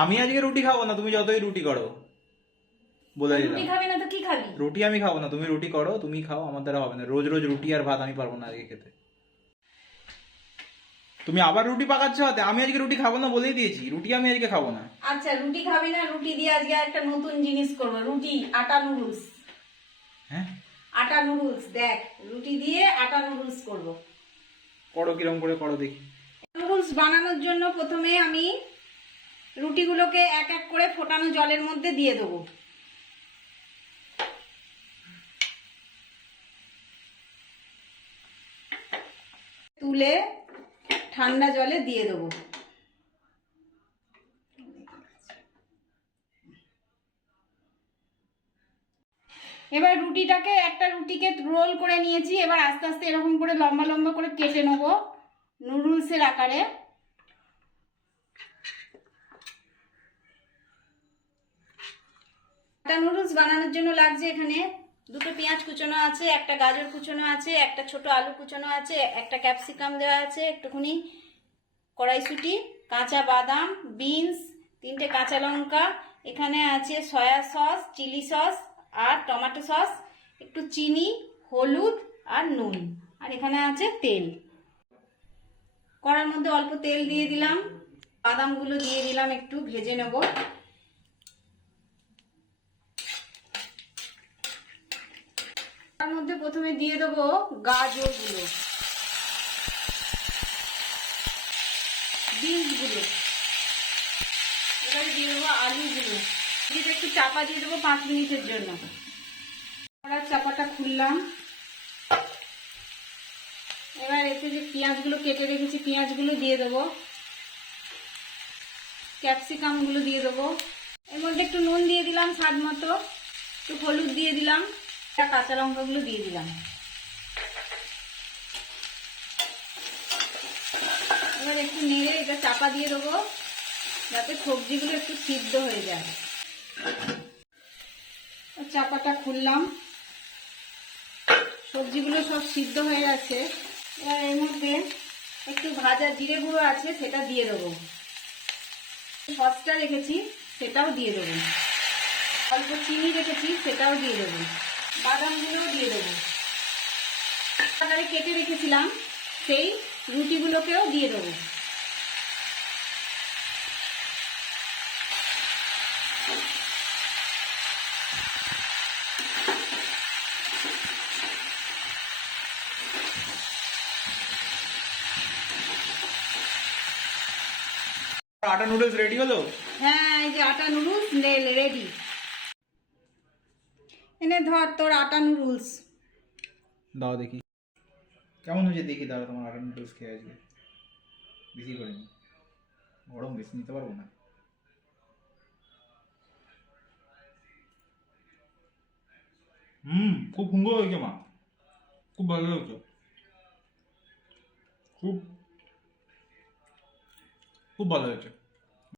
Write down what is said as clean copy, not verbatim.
আমি আজকে রুটি খাবো না, তুমি যতই রুটি করো। বলে দিলাম রুটি খাবি না তো কি খাবি? রুটি আমি খাবো না, তুমি রুটি করো, তুমি খাও, আমার দ্বারা হবে না। রোজ রোজ রুটি আর ভাত আমি পারবো না আজকে খেতে। তুমি আবার রুটি পাকাচ্ছ হাতে। আমি আজকে রুটি খাবো না বলেই দিয়েছি, রুটি আমি আজকে খাবো না। আচ্ছা রুটি খাবি না, রুটি দিয়ে আজকে একটা নতুন জিনিস করবো। রুটি আটা নুডলস। হ্যাঁ আটা নুডলস, দেখ রুটি দিয়ে আটা নুডলস করব। করো, কিরম করে করো দেখি। নুডলস বানানোর জন্য প্রথমে আমি রুটিগুলোকে এক এক করে ফোটানো জলের মধ্যে দিয়ে দেবো। তুলে ঠান্ডা জলে দিয়ে দেবো। এবার রুটিটাকে, একটা রুটিকে রোল করে নিয়েছি। এবার আস্তে আস্তে এরকম করে লম্বা লম্বা করে কেটে নেবো নুডলসের আকারে। আটা নুডলস বানানোর জন্য লাগছে এখানে দুটো পেঁয়াজ কুচনো আছে, একটা গাজর কুচনো আছে, একটা ছোট আলু কুচনো আছে, একটা ক্যাপসিকাম দেওয়া আছে, একটুখানি কড়াইশুঁটি, কাঁচা বাদাম, বিনস, 3টে কাঁচা লঙ্কা, এখানে আছে সয়া সস, চিলি সস আর টমেটো সস, একটু চিনি, হলুদ আর নুন, আর এখানে আছে তেল। কড়ার মধ্যে অল্প তেল দিয়ে দিলাম, বাদামগুলো দিয়ে দিলাম, একটু ভেজে নেব। তার মধ্যে প্রথমে দিয়ে দেবো গাজরগুলো, বিনসগুলো, এবারে দিয়ে দেবো আলুগুলো। দিয়ে একটু চাপা দিয়ে দেবো 5 মিনিটের জন্য। কড়ার চাপাটা খুললাম। এবার এতে যে পেঁয়াজগুলো কেটে রেখেছি পেঁয়াজগুলো দিয়ে দেবো, ক্যাপসিকামগুলো দিয়ে দেবো। এর মধ্যে একটু নুন দিয়ে দিলাম স্বাদ মতো, একটু হলুদ দিয়ে দিলাম, কাঁচা লঙ্কাগুলো দিয়ে দিলাম। এবার একটু নেড়ে এটা চাপা দিয়ে দেবো যাতে সবজিগুলো একটু সিদ্ধ হয়ে যায়। চাপাটা খুললাম, সবজিগুলো সব সিদ্ধ হয়ে গেছে। এবার এর মধ্যে একটু ভাজা জিরে গুঁড়ো আছে সেটা দিয়ে দেবো, সসটা রেখেছি সেটাও দিয়ে দেবো, অল্প চিনি রেখেছি সেটাও দিয়ে দেবো, বাদামগুলোও দিয়ে দেবো, কেটে রেখেছিলাম সেই রুটিগুলোকেও দিয়ে দেবো। আটা নুডলস রেডি হলো? হ্যাঁ এই যে আটা নুডলস রেডি। এনে ধর তোর আটা নুডলস। দাও দেখি কেমন হয়েছে, দেখি দাও তোমার আটা নুডলস খেয়ে আজকে। বেশি করে নি, গরম বেশি নিতে পারবো না। খুব সুন্দর হয়েছে মা, খুব ভালো হয়েছে, খুব খুব ভালো হয়েছে।